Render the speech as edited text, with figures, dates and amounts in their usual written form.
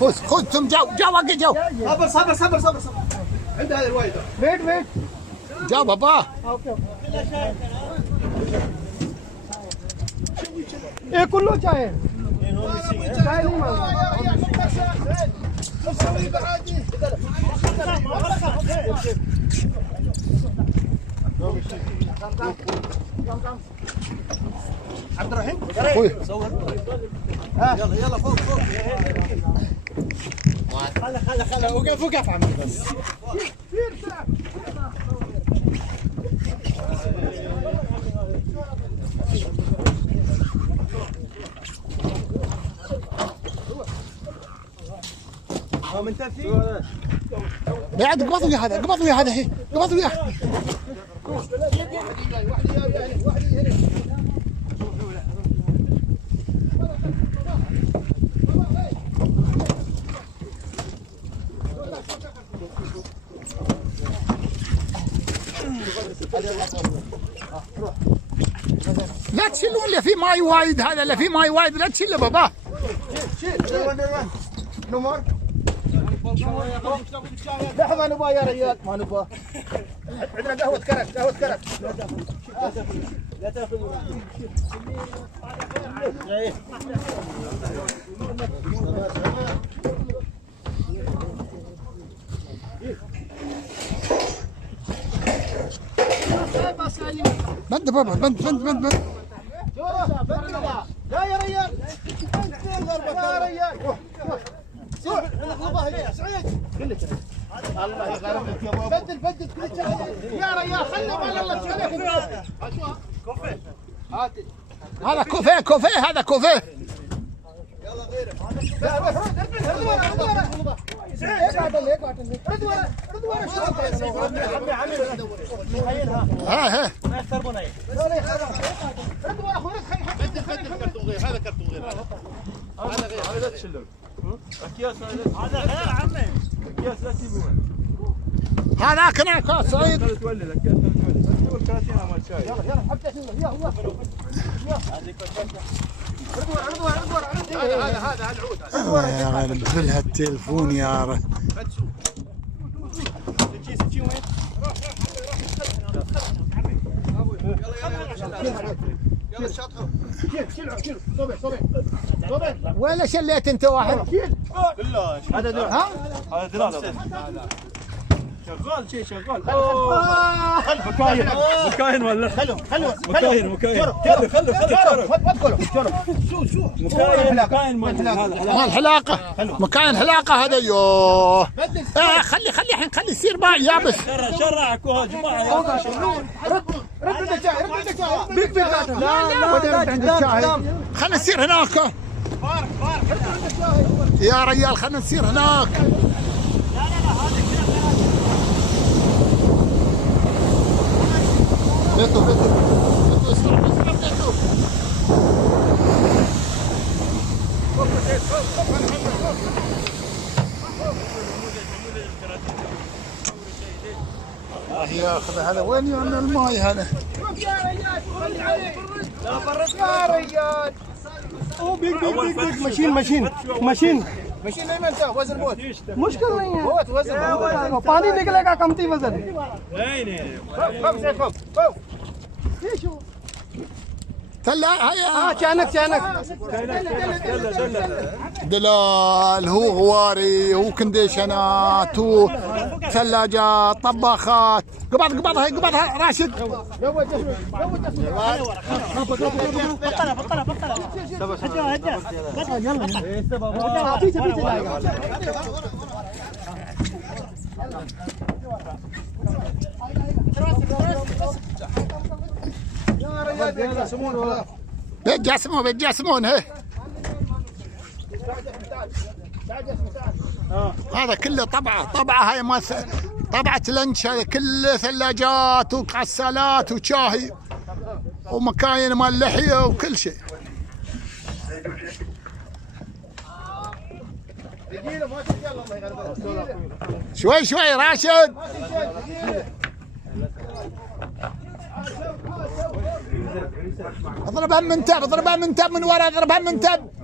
فوز خذ ثم جو واقع جو. صبر عند هذه الوايدة. ويت جو بابا. اوكي ايه كله चाहे चाहे नहीं عبد الرحيم صور. يلا فوق خلا وقف عمي بس. بعد قبض ويا هذا هي قبض وياه. لا تشيلون اللي فيه ماي وايد، هذا اللي فيه ماي وايد لا تشيله بابا. شيل نمر لا ما نبغى يا رجال ما نبغى. عندنا قهوة كرك لا تاخذ بند بابا بند لا يا رجال يا رجال سعيد الله يغرمك يا ابو بدل يا رجال خلنا مال الله تشوف كوفي هات هذا كوفيه هذا كوفيه. يلا غيره لا بس سعيد ها ما يختربون هي بدل كرتون غير هذا كرتون غير هذا غير هذا تشيله اكياس هذا غير عمي اكياس لا تجيبون هذاك هناك سعيد. تولي الاكياس تولي الكراتين مال شاي يلا حتى شنو هذا العود يا غالب بل هالتليفون يا رجل. يلا شاطحوا شيل صوبه ولا شليت انت واحد؟ بالله هذا هذا دلال شغال مكاين ولا خلو مكاين مكاين مال حلاقه مكاين حلاقه هذا. يوه خلي الحين خلي يصير باع يابس. شرعك يا جماعه رد لا خلنا نصير هناك يا رجال خلنا نصير هناك. بيتو ياخذ هذا وين يعمل الماي هذا؟ يا رجال मशीन नहीं मिलता वजन बहुत मुश्किल नहीं है बहुत वजन पानी निकलेगा कमती वजन नहीं لا هيا اچانक دلال هو غواري هو كنديشنات هو ثلاجات طباخات. قبضها راشد. بيتجاسمون هي هذا كله طبعه هاي ما طبعة لنش. هذا كله ثلاجات وغسالات وشاهي ومكاين مال لحية وكل شيء. شوي راشد. اضربها من تب من ورا اضربها من تب.